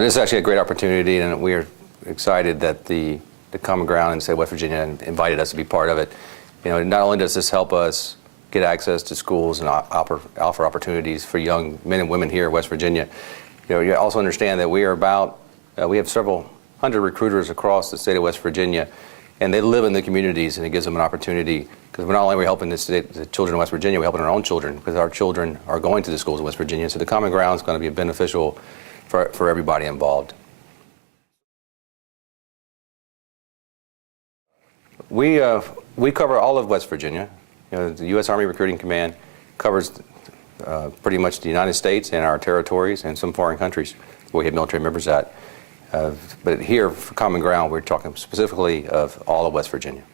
This is actually a great opportunity, and we are excited that the Common Ground in the state of West Virginia invited us to be part of it. Not only does this help us get access to schools and offer opportunities for young men and women here in West Virginia, you also understand that we have several hundred recruiters across the state of West Virginia, and they live in the communities, and it gives them an opportunity, because not only are we helping the children in West Virginia, we're helping our own children, because our children are going to the schools in West Virginia. So the Common Ground is going to be beneficial for everybody involved. We cover all of West Virginia. The U.S. Army Recruiting Command covers pretty much the United States and our territories and some foreign countries where we have military members at. But here, for Common Ground, we're talking specifically of all of West Virginia.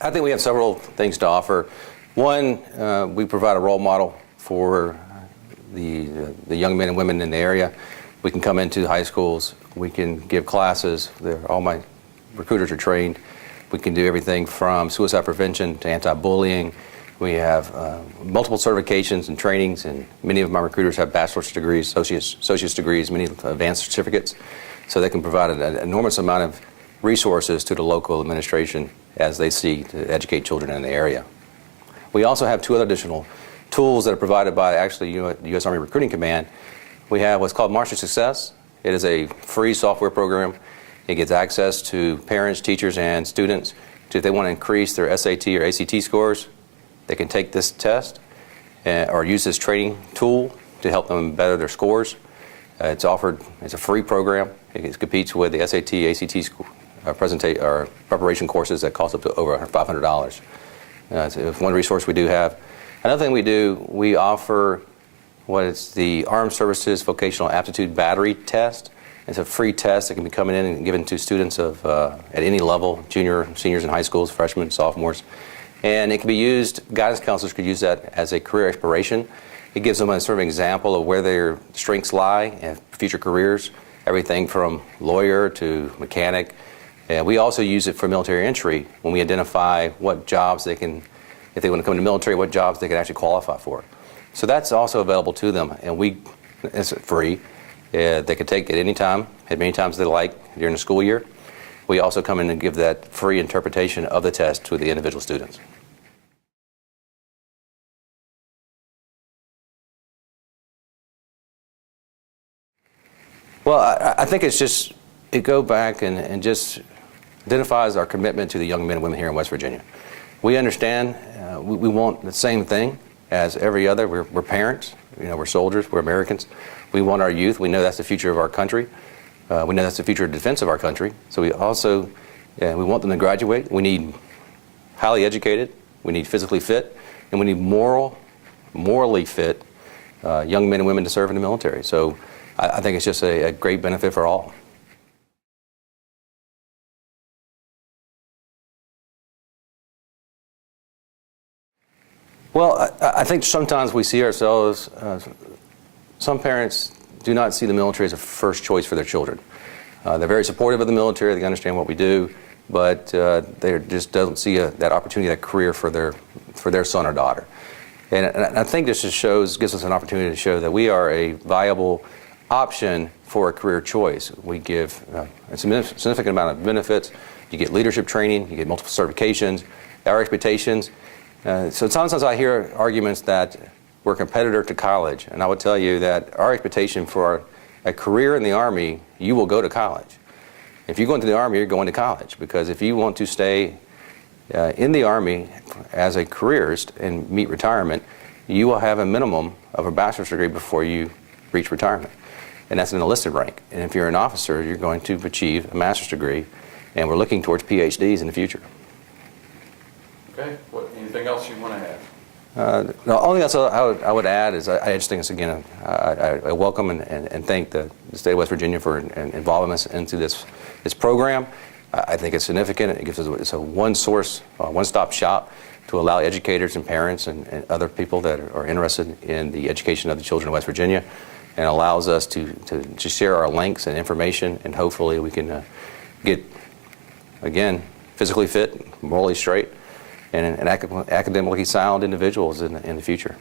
I think we have several things to offer. One, we provide a role model for the young men and women in the area. We can come into high schools. We can give classes. All my recruiters are trained. We can do everything from suicide prevention to anti-bullying. We have multiple certifications and trainings, and many of my recruiters have bachelor's degrees, associate's degrees, many advanced certificates. So they can provide an enormous amount of resources to the local administration as they seek to educate children in the area. We also have two other additional tools that are provided by actually the U.S. Army Recruiting Command. We have what's called March to Success. It is a free software program. It gives access to parents, teachers, and students if they want to increase their SAT or ACT scores. They can take this test or use this training tool to help them better their scores. It's a free program. It competes with the SAT, ACT preparation courses that cost up to over $500. It's one resource we do have. Another thing we do, we offer what is the Armed Services Vocational Aptitude Battery Test. It's a free test that can be coming in and given to students at any level, junior, seniors in high schools, freshmen, sophomores. And it can be used, guidance counselors could use that as a career exploration. It gives them a sort of example of where their strengths lie in future careers, everything from lawyer to mechanic. And we also use it for military entry when we identify what jobs they can, if they want to come into the military, what jobs they can actually qualify for. So that's also available to them, and it's free. They can take it any time, as many times as they like during the school year. We also come in and give that free interpretation of the test to the individual students. Well, I think it goes back and just identifies our commitment to the young men and women here in West Virginia. We understand we want the same thing as every other. We're parents, we're soldiers, we're Americans. We want our youth. We know that's the future of our country. We know that's the future of defense of our country. So we also, we want them to graduate. We need highly educated, we need physically fit, and we need morally fit young men and women to serve in the military. So I think it's just a great benefit for all. Well, I think sometimes we see ourselves, some parents do not see the military as a first choice for their children. They're very supportive of the military, they understand what we do, but they just don't see that opportunity, that career for their son or daughter. And I think this just gives us an opportunity to show that we are a viable option for a career choice. We give a significant amount of benefits. You get leadership training, you get multiple certifications, our expectations. So sometimes I hear arguments that we're a competitor to college, and I would tell you that our expectation for a career in the Army, you will go to college. If you go into the Army, you're going to college, because if you want to stay in the Army as a careerist and meet retirement, you will have a minimum of a bachelor's degree before you reach retirement. And that's an enlisted rank. And if you're an officer, you're going to achieve a master's degree, and we're looking towards PhDs in the future. Okay. Anything else you want to add? The only thing else I would add is I just think it's, again, I welcome and thank the state of West Virginia for involving us into this program. I think it's significant. It gives us a one-stop shop to allow educators and parents and other people that are interested in the education of the children of West Virginia, and allows us to share our links and information, and hopefully we can get, again, physically fit, morally straight, and academically sound individuals in the future.